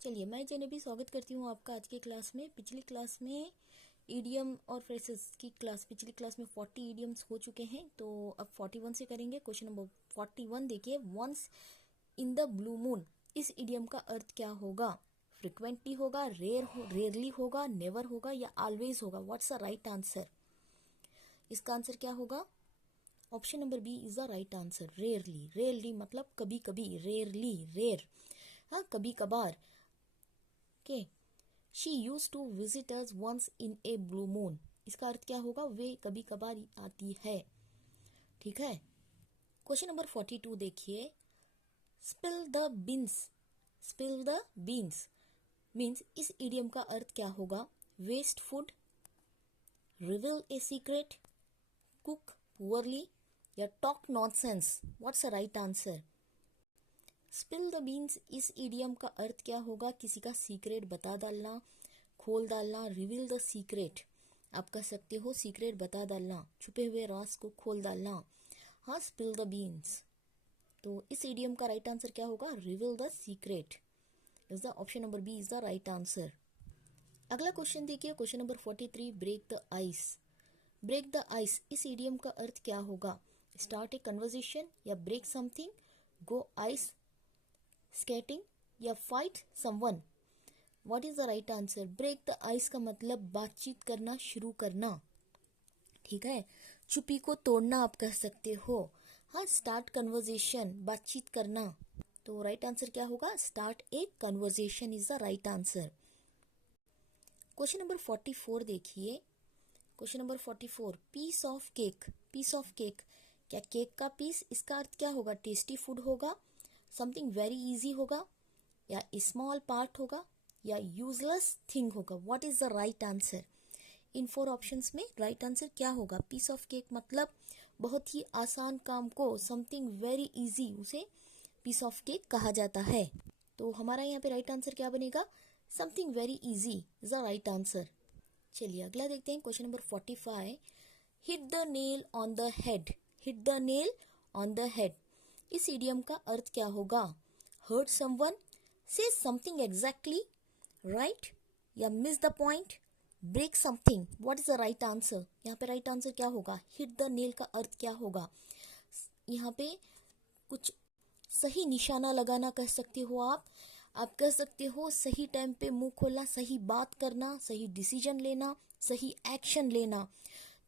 चलिए, मैं जेनेबी स्वागत करती हूँ आपका आज के क्लास में। पिछली क्लास में ईडियम और फ्रेजेस की क्लास, पिछली क्लास में 40 ईडियम्स हो चुके हैं, तो अब 41 से करेंगे। क्वेश्चन नंबर 41 देखिए, once in the blue moon, इस ईडियम का अर्थ क्या होगा? फ्रिक्वेंटली होगा, रेयरली होगा, नेवर होगा या ऑलवेज होगा? What's the right answer? इसका आंसर क्या होगा? Option number B is the right answer. Rarely, rarely मतलब कभी कभी, रेयरली, रेयर, हाँ कभी कभार। के she use to visit us once in a blue moon, इसका अर्थ क्या होगा? वे कभी कभार आती है। ठीक है। क्वेश्चन नंबर 42 देखिए, spill the beans, spill the beans means इस इडियम का अर्थ क्या होगा? Waste food, reveal a secret, cook poorly या talk nonsense? What's the right answer? Spill the beans इस इडियम का अर्थ क्या होगा? किसी का सीक्रेट बता डालना, खोल डालना। रिवील द सीक्रेट, आप कह सकते हो सीक्रेट बता डालना, छुपे हुए राज को खोल डालना। हाँ, स्पिल द बीन्स। तो इस इडियम का राइट आंसर क्या होगा? Reveal the secret is the option number B is the right answer. अगला क्वेश्चन देखिए, question number 43, break the ice. Break the ice इस इडियम का अर्थ क्या होगा? स्टार्ट ए कन्वर्सेशन या break something, go ice skating या fight someone? What is the right answer? Break the ice का मतलब बातचीत करना, शुरू करना। ठीक है, चुप्पी को तोड़ना आप कह सकते हो। हाँ, स्टार्ट कन्वर्सेशन, बातचीत करना। तो राइट आंसर क्या होगा? Start a conversation is the right answer. Question number 44 देखिए, question number 44, piece of cake. Piece of cake, क्या केक का पीस, इसका अर्थ क्या होगा? टेस्टी फूड होगा, समथिंग वेरी इजी होगा या स्मॉल पार्ट होगा या यूजलेस थिंग होगा? What is the right answer? इन 4 ऑप्शंस में राइट आंसर क्या होगा? पीस ऑफ केक मतलब बहुत ही आसान काम को समथिंग वेरी इजी, उसे पीस ऑफ केक कहा जाता है। तो हमारा यहाँ पे राइट आंसर क्या बनेगा? Something very easy is the right answer. चलिए अगला देखते हैं, question number 45, hit the nail on the head. Hit the nail on the head इस इडियम का अर्थ क्या होगा? हर्ट समवन, से समथिंग एग्जैक्टली राइट या miss the point, break something? What is the right answer? यहाँ पे राइट आंसर क्या होगा? हिट द नेल का अर्थ क्या होगा? यहाँ पे कुछ सही निशाना लगाना कह सकते हो आप कह सकते हो सही टाइम पे मुंह खोलना, सही बात करना, सही डिसीजन लेना, सही एक्शन लेना।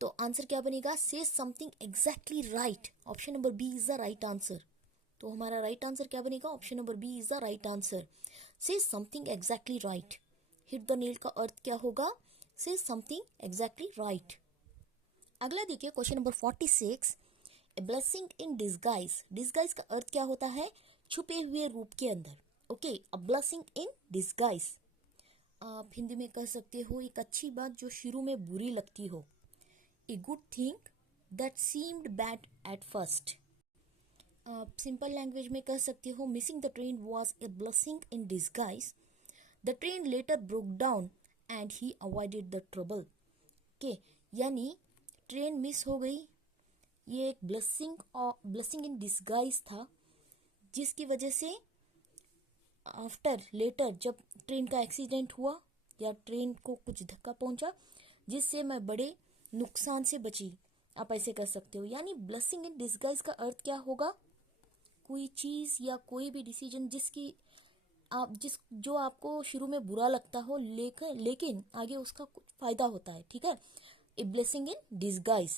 तो आंसर क्या बनेगा? Say something exactly right. Option number B is the right answer. तो हमारा राइट आंसर क्या बनेगा? Option number B is the right answer. Say something exactly right. Hit the nail का अर्थ क्या होगा? से समथिंग एग्जैक्टली राइट। अगला देखिए, question number 46, A blessing in disguise. Disguise का अर्थ क्या होता है? छुपे हुए रूप के अंदर। Okay, a blessing in disguise आप हिंदी में कह सकते हो एक अच्छी बात जो शुरू में बुरी लगती हो। A good thing that seemed bad at first. आप सिंपल लैंग्वेज में कह सकते हो missing the train was a blessing in disguise. The train later broke down and he avoided the trouble. के यानी ट्रेन मिस हो गई, ये एक ब्लेसिंग इन डिस्गाइज था, जिसकी वजह से आफ्टर लेटर जब ट्रेन का एक्सीडेंट हुआ या ट्रेन को कुछ धक्का पहुंचा, जिससे मैं बड़े नुकसान से बची, आप ऐसे कर सकते हो। यानी ब्लेसिंग इन डिस्गाइज का अर्थ क्या होगा? कोई चीज या कोई भी डिसीजन जो आपको शुरू में बुरा लगता हो, लेकिन आगे उसका कुछ फायदा होता है। ठीक है, ए ब्लेसिंग इन डिस्गाइज।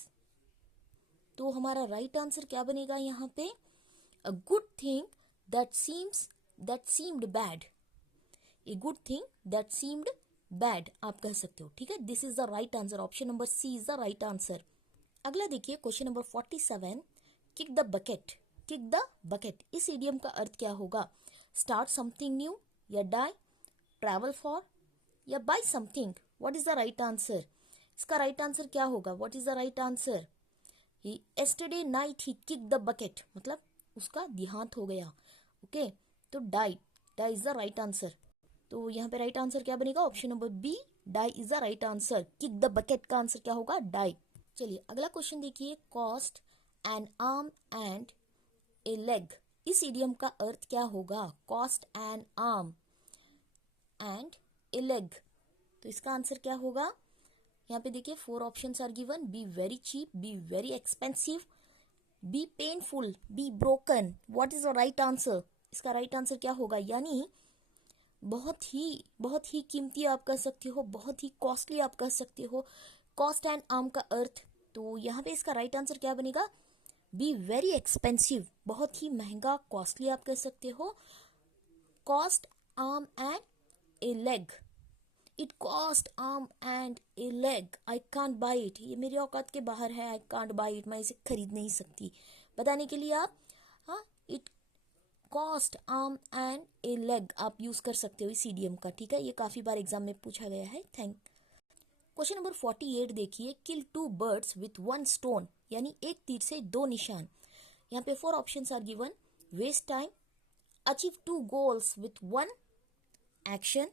तो हमारा राइट आंसर क्या बनेगा यहाँ पे? A good thing that seemed bad. A good thing that seemed bad आप कह सकते हो। ठीक है, this is the right answer. Option number C is the right answer. अगला देखिए, question number 47, kick the bucket. Kick the bucket इस idiom का अर्थ क्या होगा? स्टार्ट समथिंग न्यू या डाई, ट्रैवल फॉर या buy something? What is the right answer? इसका राइट आंसर क्या होगा? What is the right answer? yesterday night he kicked the bucket मतलब उसका देहांत हो गया। ओके, तो die is the right answer. तो यहाँ पे राइट आंसर क्या बनेगा? Option number B, die is the right answer. Kick the bucket का आंसर क्या होगा? डाई। चलिए अगला क्वेश्चन देखिए, cost an arm and a leg इस इडियम का अर्थ क्या होगा? Cost an arm and a leg. तो इसका आंसर क्या होगा? यहाँ पे देखिए 4 options are given. Be very cheap, be very expensive, B painful, be broken. What is the right answer? इसका राइट आंसर क्या होगा? यानी बहुत ही कीमती आप कह सकते हो, बहुत ही कॉस्टली आप कह सकते हो। कॉस्ट एंड आर्म का अर्थ, तो यहाँ पे इसका राइट आंसर क्या बनेगा? बी वेरी एक्सपेंसिव, बहुत ही महंगा, कॉस्टली आप कह सकते हो। Cost arm and a leg, it cost arm and a leg, I can't by it, ये मेरी औकात के बाहर है, आई कांट बाई इट, मैं इसे खरीद नहीं सकती। बताने के लिए आप it cost arm and a leg आप यूज कर सकते हो इस इडियम का, ठीक है। ये काफी बार एग्जाम में पूछा गया है। क्वेश्चन नंबर 48 देखिए, किल 2 birds विथ 1 stone, यानी एक तीर से 2 निशान। यहाँ पे 4 options are given. Waste time, achieve 2 goals with 1 action,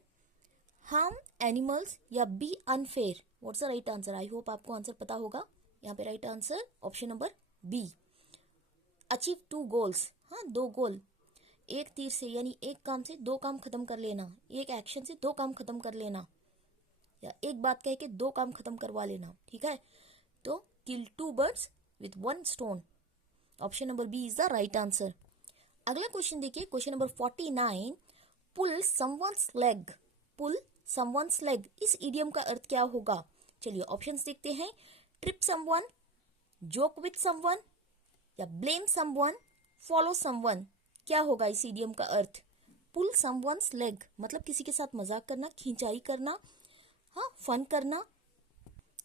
harm animals, या B unfair. What's the right answer? I hope आपको आंसर पता होगा। यहाँ पे right answer option number B, achieve 2 goals। हाँ, 2 गोल, एक तीर से यानी एक काम से 2 काम खत्म कर लेना, एक एक्शन से 2 काम खत्म कर लेना, या एक बात कह के 2 काम खत्म करवा लेना, ठीक है। तो kill 2 birds with 1 stone, option number B is the right answer. अगला क्वेश्चन देखिए, question number 49, pull someone's leg. Pull someone's leg, इस इडियम का अर्थ क्या होगा? चलिए ऑप्शंस देखते हैं। Trip someone, joke with someone, या ब्लेम समवन, फॉलो समवन। क्या होगा इस इडियम का अर्थ? पुल समवन्स लेग मतलब किसी के साथ मजाक करना, खिंचाई करना, हाँ, फन करना।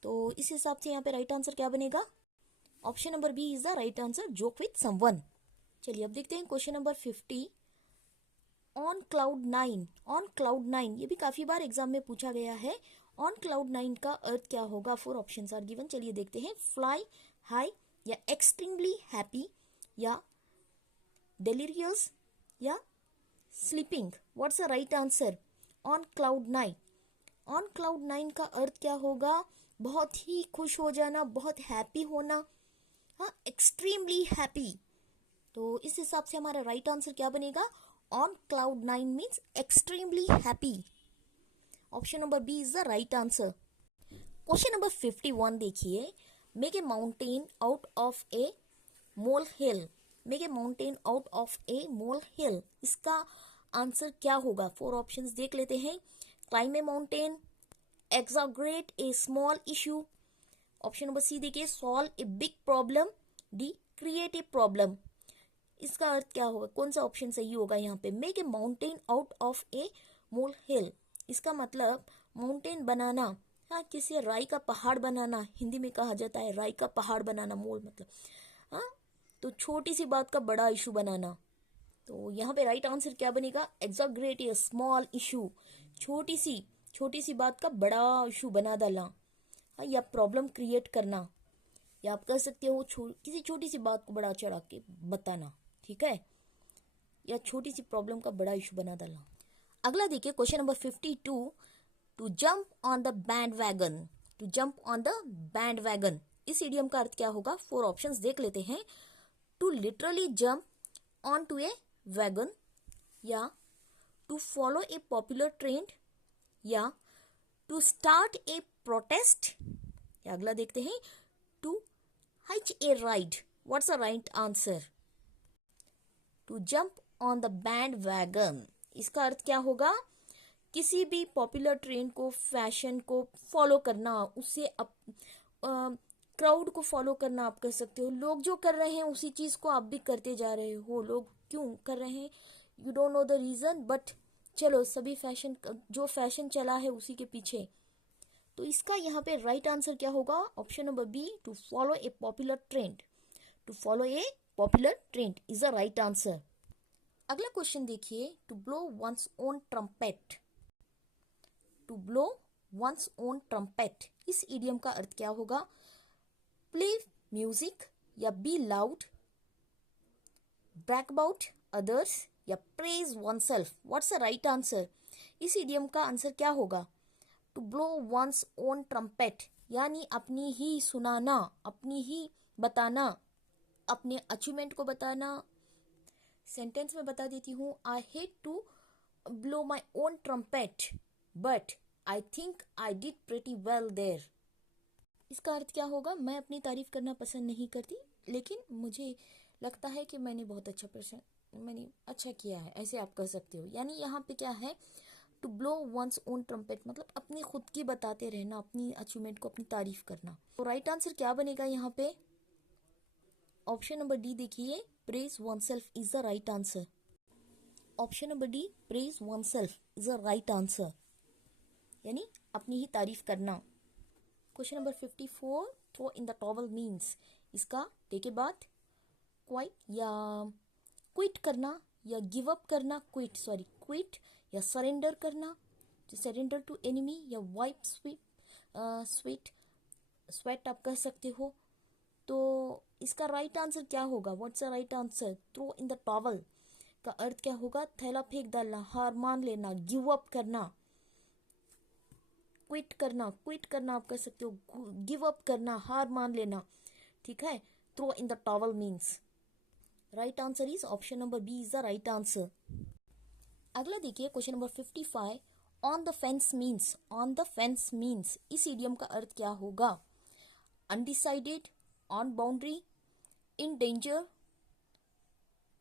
तो इस हिसाब से यहाँ पे राइट आंसर क्या बनेगा? Option number B is the right answer, joke with someone. चलिए अब देखते हैं question number 50, on cloud 9। On cloud 9 ये भी काफी बार एग्जाम में पूछा गया है। ऑन क्लाउड 9 का अर्थ क्या होगा? 4 ऑप्शंस आर गिवन। चलिए देखते हैं। फ्लाई हाई, या एक्सट्रीमली हैप्पी, या डेलिरियस, या sleeping. What's the right answer? On cloud 9, on cloud 9 का अर्थ क्या होगा? बहुत ही खुश हो जाना, बहुत हैप्पी होना, हाँ, एक्सट्रीमली हैप्पी। तो इस हिसाब से हमारा राइट आंसर क्या बनेगा? On cloud 9 means extremely happy. Option number B is the right answer. Question number 51 देखिए, make a mountain out of A mole hill. Make a mountain out of ए मोल हिल, इसका answer क्या होगा? 4 ऑप्शंस देख लेते हैं। Climb A mountain, exaggerate a small issue, option number सी देखिए, solve a big problem, D create a problem. इसका अर्थ क्या होगा? कौन सा ऑप्शन सही होगा यहाँ पे? Make a mountain out of ए मोल हिल, इसका मतलब माउंटेन बनाना, हाँ, किसी राई का पहाड़ बनाना, हिंदी में कहा जाता है राई का पहाड़ बनाना, मोल मतलब, हाँ, तो छोटी सी बात का बड़ा इशू बनाना। तो यहाँ पे राइट आंसर क्या बनेगा? exaggerate a स्मॉल इशू, छोटी सी बात का बड़ा इशू बना डालना, हाँ, या प्रॉब्लम क्रिएट करना, या आप कह सकते हो किसी छोटी सी बात को बड़ा चढ़ा के बताना, ठीक है, या छोटी सी प्रॉब्लम का बड़ा इशू बना डालना। अगला देखिए question number 52, to jump on the bandwagon. To jump on the bandwagon, इस इडियम का अर्थ क्या होगा? 4 ऑप्शंस देख लेते हैं। To literally jump on to a wagon, या to follow a popular trend, या टू स्टार्ट ए प्रोटेस्ट, या अगला देखते हैं, to hitch a ride. What's the right answer? To jump on the bandwagon, इसका अर्थ क्या होगा? किसी भी पॉपुलर ट्रेंड को, फैशन को फॉलो करना, उससे क्राउड को फॉलो करना आप कह सकते हो। लोग जो कर रहे हैं उसी चीज को आप भी करते जा रहे हो। लोग क्यों कर रहे हैं? You don't know the reason, but चलो सभी फैशन, जो फैशन चला है उसी के पीछे। तो इसका यहाँ पे राइट आंसर क्या होगा? Option number B, to follow a popular trend. To follow a popular trend is the right answer. अगला क्वेश्चन देखिए, to blow one's own trumpet. To blow one's own trumpet, इस इडियम का अर्थ क्या होगा? Play music, या be loud, brag about others, या praise oneself. What's the right answer? इस इडियम का आंसर क्या होगा? To blow one's own trumpet यानी अपनी ही सुनाना, अपनी ही बताना, अपने अचीवमेंट को बताना। सेंटेंस में बता देती हूँ, I hate to blow my own trumpet, but I think I did pretty well there. इसका अर्थ क्या होगा? मैं अपनी तारीफ करना पसंद नहीं करती, लेकिन मुझे लगता है कि मैंने अच्छा किया है, ऐसे आप कह सकते हो। यानी यहाँ पे क्या है, to blow one's own trumpet मतलब अपनी खुद की बताते रहना, अपनी अचीवमेंट को अपनी तारीफ करना। तो राइट आंसर क्या बनेगा यहाँ पे? ऑप्शन नंबर डी देखिए, praise oneself is the right answer. Option number D, praise oneself is the right answer, यानी अपनी ही तारीफ करना। Question number 54, throw in the towel means, इसका टेके बाद क्वाइट या क्विट करना या गिव अप करना, क्विट या सरेंडर करना, सरेंडर टू एनिमी, या वाइप स्वेट आप कह सकते हो। तो इसका राइट आंसर क्या होगा? What's the right answer? Throw in the towel का अर्थ क्या होगा? थैला फेंक डालना, हार मान लेना, गिव अप करना। क्विट करना आप कह सकते हो, गिव अप करना, हार मान लेना, ठीक है। Throw in the towel means right answer is option number B is the right answer. अगला देखिए question number 55, on the fence means. On the fence means इस इडियम का अर्थ क्या होगा? Undecided, on boundary, in danger,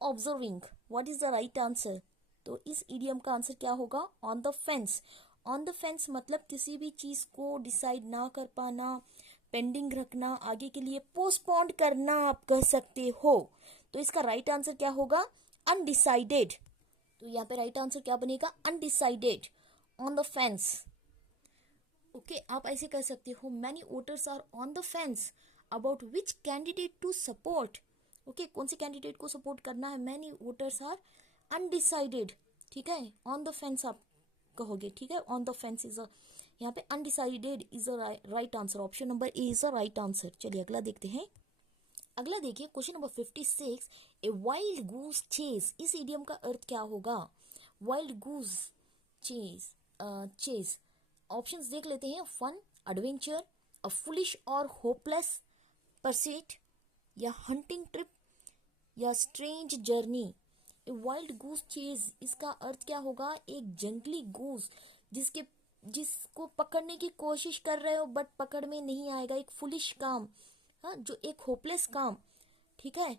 observing. What is the right answer? तो इस idiom का आंसर क्या होगा? On the fence. On the fence मतलब किसी भी चीज को डिसाइड ना कर पाना, पेंडिंग रखना, आगे के लिए पोस्टपोन करना आप कह सकते हो। तो इसका राइट आंसर क्या होगा? अनडिसाइडेड। तो यहाँ पे राइट आंसर क्या बनेगा? Undecided, on the fence. Okay, आप ऐसे कह सकते हो, many voters are on the fence about which candidate to support. Okay, कौन से कैंडिडेट को सपोर्ट करना है? मैनी वोटर्स आर अनडिसाइडेड, ठीक है, ऑन द फेंस आप कहोगे, ठीक है। ऑन द फेंस इज यहाँ पे undecided is right answer, option number A is the right answer. चलिए अगला देखते हैं। अगला देखिए question number 56, a wild goose chase. इस इडियम का अर्थ क्या होगा? वाइल्ड गूस चेज ऑप्शंस देख लेते हैं। फन, एडवेंचर, अ फुलिश और होपलेस परसेट, या हंटिंग ट्रिप, या strange journey. A wild goose chase इसका अर्थ क्या होगा? एक जंगली गूस जिसको पकड़ने की कोशिश कर रहे हो बट पकड़ में नहीं आएगा, एक फुलिश काम, हाँ, जो एक होपलेस काम, ठीक है,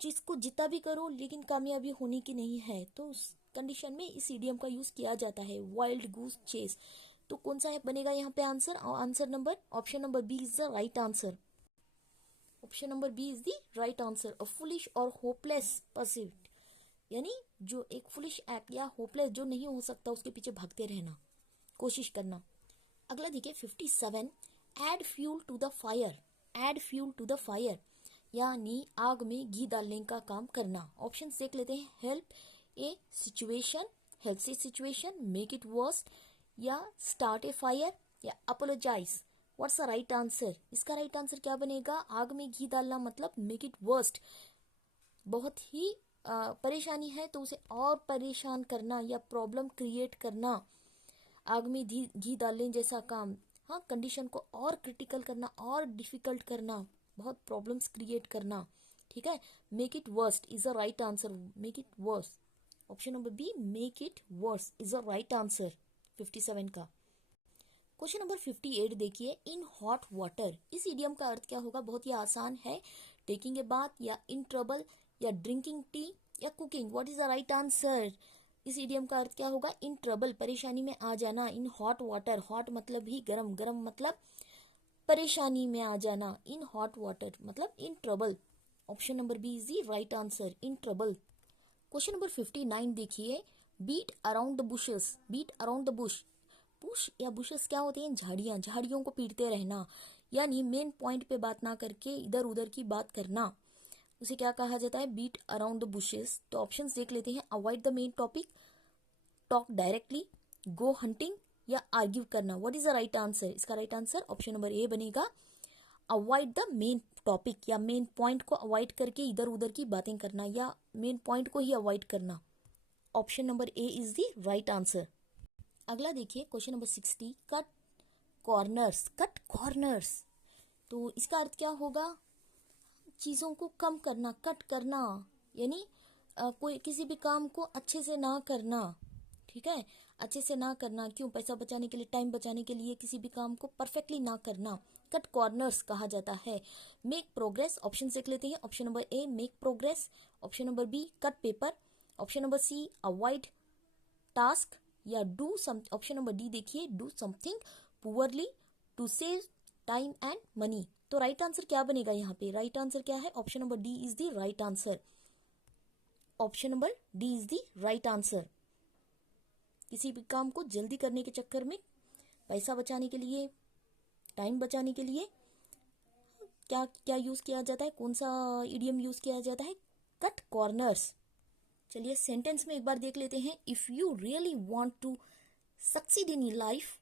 जिसको जितना भी करो लेकिन कामयाबी होने की नहीं है, तो उस कंडीशन में इस इडियम का यूज किया जाता है, वाइल्ड गूस चेज। तो कौन सा बनेगा यहाँ पे answer? Answer number option number B is the right answer. Option number B is the right answer. A foolish और होपलेस परस्यूट, यानी जो एक फुलिश एक्ट या होपलेस जो नहीं हो सकता उसके पीछे भागते रहना, कोशिश करना। अगला देखिए 57, add fuel to the fire. Add fuel to the fire यानी आग में घी डालने का काम करना। ऑप्शन देख लेते हैं। हेल्प ए सिचुएशन, हेल्प से सिचुएशन, मेक इट वर्स, या स्टार्ट ए फायर, या apologise. What's the right answer? इसका राइट आंसर क्या बनेगा? आग में घी डालना मतलब मेक इट वर्स्ट, बहुत ही परेशानी है तो उसे और परेशान करना या प्रॉब्लम क्रिएट करना, आग में घी डालने जैसा काम, हाँ, कंडीशन को और क्रिटिकल करना और डिफिकल्ट करना, बहुत प्रॉब्लम्स क्रिएट करना, ठीक है। Make it worst is the right answer. Make it worse, option number B, make it worse is the right answer 57 का। क्वेश्चन नंबर 58 देखिए, इन हॉट वाटर। इस इडियम का अर्थ क्या होगा? बहुत ही आसान है। टेकिंग ए बाथ, या इन ट्रबल, या ड्रिंकिंग टी, या cooking. What is the right answer? इस इडियम का अर्थ क्या होगा? इन ट्रबल, परेशानी में आ जाना। इन हॉट वाटर, हॉट मतलब ही गरम, गरम मतलब परेशानी में आ जाना। इन हॉट वाटर मतलब in trouble. Option number B is the right answer, in trouble. Question number 59 देखिए, beat around the bushes. Beat around the bush. Bush या बुशेस क्या होते हैं? झाड़ियां, झाड़ियों को पीटते रहना, यानी मेन पॉइंट पे बात ना करके इधर उधर की बात करना, उसे क्या कहा जाता है? Beat around the bushes. तो ऑप्शंस देख लेते हैं। Avoid the main topic, talk directly, go hunting, या आर्ग्यू करना। What is the right answer? इसका right answer option number A बनेगा, अवॉइड द मेन टॉपिक, या मेन पॉइंट को अवॉइड करके इधर उधर की बातें करना, या मेन पॉइंट को ही अवॉइड करना। Option number A is the right answer. अगला देखिए question number 60, cut corners. Cut corners, तो इसका अर्थ क्या होगा? चीज़ों को कम करना, कट करना, यानी कोई किसी भी काम को अच्छे से ना करना, ठीक है, अच्छे से ना करना। क्यों? पैसा बचाने के लिए, टाइम बचाने के लिए किसी भी काम को परफेक्टली ना करना, कट कॉर्नर्स कहा जाता है। मेक प्रोग्रेस, ऑप्शन देख लेते हैं। Option number A make progress, option number B cut paper, option number C avoid task, या do some, option number D देखिए do something poorly to save time and money. तो right answer क्या बनेगा यहाँ पे? राइट आंसर क्या है? Option number D is the right answer. Option number D is the right answer. किसी भी काम को जल्दी करने के चक्कर में, पैसा बचाने के लिए, टाइम बचाने के लिए क्या क्या यूज किया जाता है? कौन सा इडियम यूज किया जाता है? Cut corners. चलिए सेंटेंस में एक बार देख लेते हैं। If you really want to succeed in your life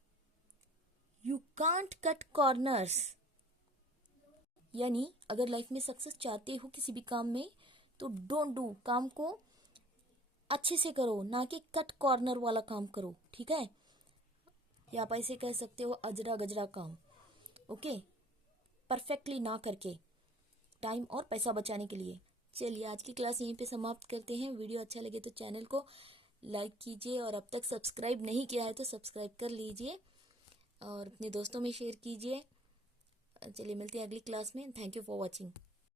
you can't cut corners. यानी अगर लाइफ में सक्सेस चाहते हो किसी भी काम में, तो डोंट डू, काम को अच्छे से करो, ना कि कट कॉर्नर वाला काम करो। ठीक है, या आप ऐसे कह सकते हो अजरा गजरा काम। ओके, परफेक्टली ना करके, टाइम और पैसा बचाने के लिए। चलिए आज की क्लास यहीं पे समाप्त करते हैं। वीडियो अच्छा लगे तो चैनल को लाइक कीजिए, और अब तक सब्सक्राइब नहीं किया है तो सब्सक्राइब कर लीजिए और अपने दोस्तों में शेयर कीजिए। चलिए मिलते हैं अगली क्लास में। Thank you for watching.